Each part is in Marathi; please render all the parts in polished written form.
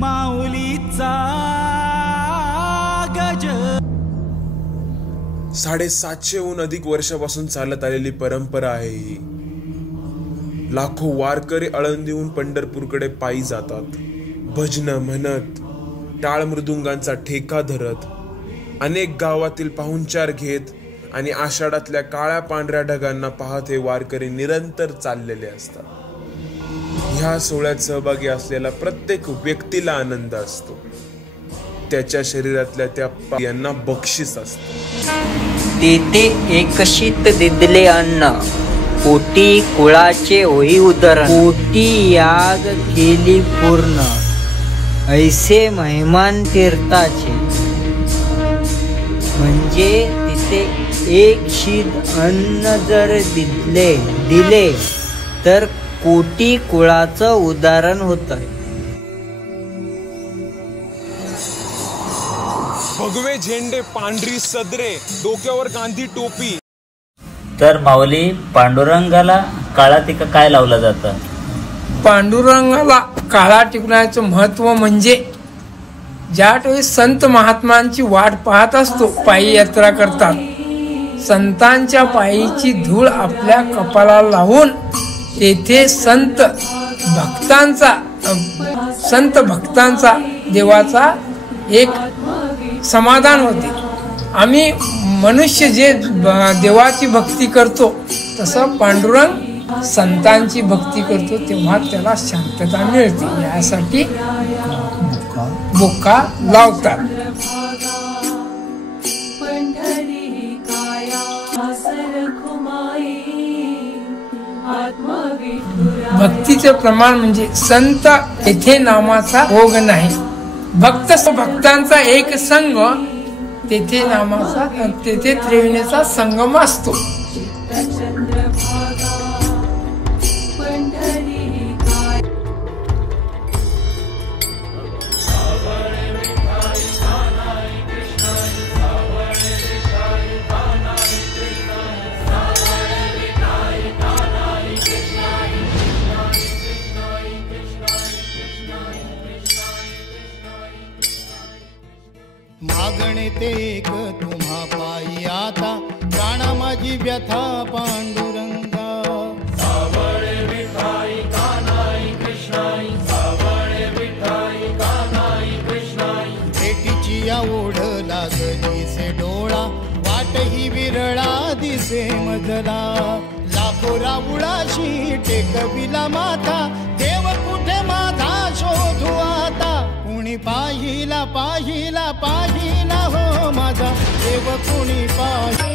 माऊलीचा गज. 750हून अधिक वर्षापासून चालत आलेली परंपरा आहे ही. लाखो वारकरी आळंदीहून पंढरपूरकडे पायी जातात, भजनं म्हणत, टाळ मृदुंगांचा ठेका धरत, अनेक गावातील पाहुणचार घेत आणि आषाढातल्या काळ्या पांढऱ्या ढगांना पाहत हे वारकरी निरंतर चाललेले असतात. ह्या सोहळ्यात सहभागी असलेला प्रत्येक व्यक्तीला आनंद असतो. त्याच्या शरीरातल्या त्या पायांना बक्षीस असतं. तेथे एकशीत दिदले अन्न, कोटी कुळाचे होई उदरण, कोटी याग केली पूर्ण, ऐसे महिमान तीर्थाचे. म्हणजे तिथे एक शीत अन्न जर दिले तर कोटी कुळाचं उदाहरण होतं. भगवे झेंडे, पांढरी सदरे, डोक्यावर गांधी टोपी. तर माऊली, पांडुरंगाला काळा टिका काय लावला जातं? पांडुरंगाला काळा टिकण्याचं महत्व म्हणजे ज्यावेळी संत महात्मांची वाट पाहत असतो, पायी यात्रा करतात, संतांच्या पायीची धूळ आपल्या कपाळाला लावून तेथे संत भक्तांचा देवाचा एक समाधान होते. आम्ही मनुष्य जे देवाची भक्ती करतो तसं पांडुरंग संतांची भक्ती करतो, तेव्हा त्याला शांतता मिळते. यासाठी बुक्का लावतात. भक्तीचे प्रमाण म्हणजे संत येथे नामाचा भोग नाही, भक्तांचा एक संघ तेथे नामाचा, तेथे त्रिवेणीचा संगम असतो. मागणे ते एक तुम्हा पायी आता, प्राणा माझी व्यथा पांडुरंगा. सावळे विठाई कानाई कृष्णाई, सावळे विठाई कानाई कृष्णाई. भेटीची या ओढ लागली से डोळा, वाट ही विरळा दिसे मजला. लाखो राऊळाशी टेकविला माथा, देव कुठे माझा शोधू आता. कुणी पाहिला पाहिला पाहिला हो माझा देव, कुणी पाहिला.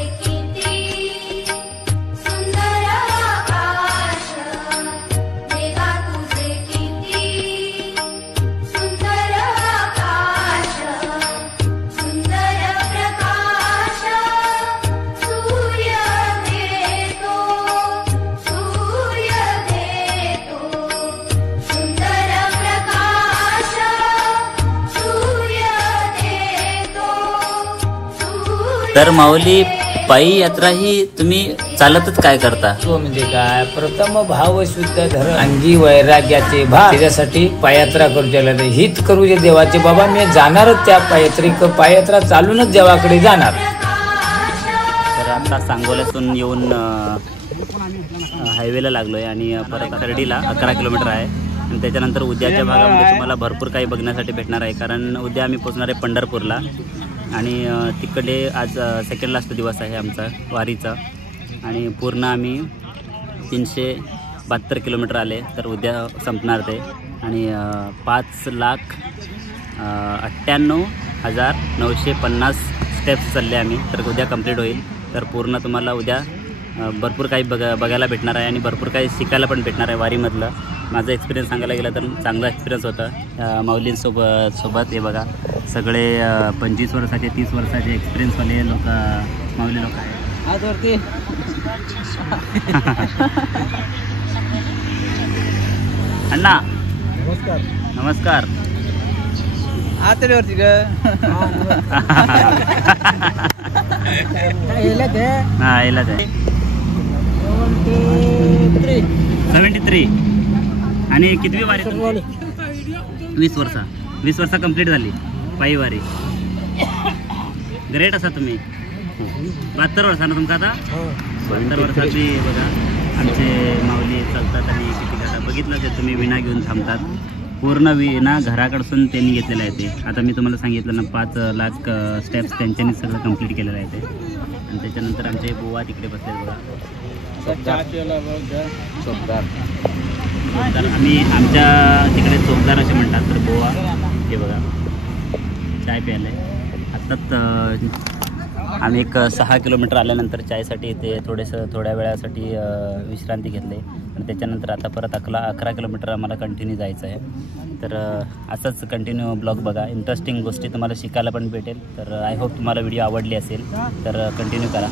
तर माऊली, पायी यात्रा ही तुम्ही चालतच काय करता? म्हणजे काय, प्रथम भाव शुद्ध धर अंगी वैराग्याचे भाव, त्याच्यासाठी पाययात्रा करू हित करू जे देवाचे. बाबा मी जाणारच त्या पाययात्रा चालूनच देवाकडे जाणार. तर आता सांगोल्यातून येऊन हायवेला लागलोय आणि परत खर्डीला 11 किलोमीटर आहे. आणि त्याच्यानंतर उद्याच्या भागामध्ये तुम्हाला भरपूर काही बघण्यासाठी भेटणार आहे, कारण उद्या आम्ही पोचणार आहे पंढरपूरला. आणि तिकडे आज सेकंड लास्ट दिवस आहे आमचा वारीचा. आणि पूर्ण आम्ही 372 किलोमीटर आले, तर उद्या संपणार ते. आणि 5,98,950 स्टेप्स चालले आम्ही, तर उद्या कंप्लीट होईल. तर पूर्ण तुम्हाला उद्या भरपूर काही बघायला भेटणार आहे आणि भरपूर काही शिकायला पण भेटणार आहे वारीमधलं. माझा एक्सपिरियन्स सांगायला गेला तर चांगला एक्सपिरियन्स होता माऊलींसोबत. हे बघा, सगळे 25 वर्षाचे 30 वर्षाचे एक्सपिरियन्सवाले लोक, माऊली लोक आहेत. अण्णा नमस्कार. नमस्कार. आतड्यावरती ग हां येला ते 73. आणि कितवी वारी? 20 वर्ष. 20 वर्सां कंप्लीट झाली पायी वारी. ग्रेट असा तुम्ही. 72 वर्सांना तुमका आता. 72 वर्षाची बघा आमचे माऊली चालतात आणि किती घाटा बघितलं ते तुम्ही विणा घेऊन थांबतात. पूर्ण विणा घराकडसून त्यांनी घेतलेला आहे ते. आता मी तुम्हाला सांगितलं ना 5 लाख स्टेप्स त्यांच्यानी सगळं कंप्लीट केलेलं आहे ते. आणि त्याच्यानंतर आमचे बुवा तिकडे बसले बघा. चोपदार आम्ही आमच्या तिकडे चोपदार असे म्हणतात. तर बुवा हे बघा चाय प्यायला आहे. आत्ताच आम्ही एक 6 किलोमीटर आल्यानंतर चायसाठी ते थोड्या वेळासाठी विश्रांती घेतली आणि त्याच्यानंतर आता परत 11 किलोमीटर आम्हाला कंटिन्यू जायचं आहे. तर असंच कंटिन्यू ब्लॉग बघा. इंटरेस्टिंग गोष्टी तुम्हाला शिकायला पण भेटेल. तर आय होप तुम्हाला व्हिडिओ आवडली असेल तर कंटिन्यू करा.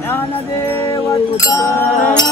ज्ञानदेव तुकाराम.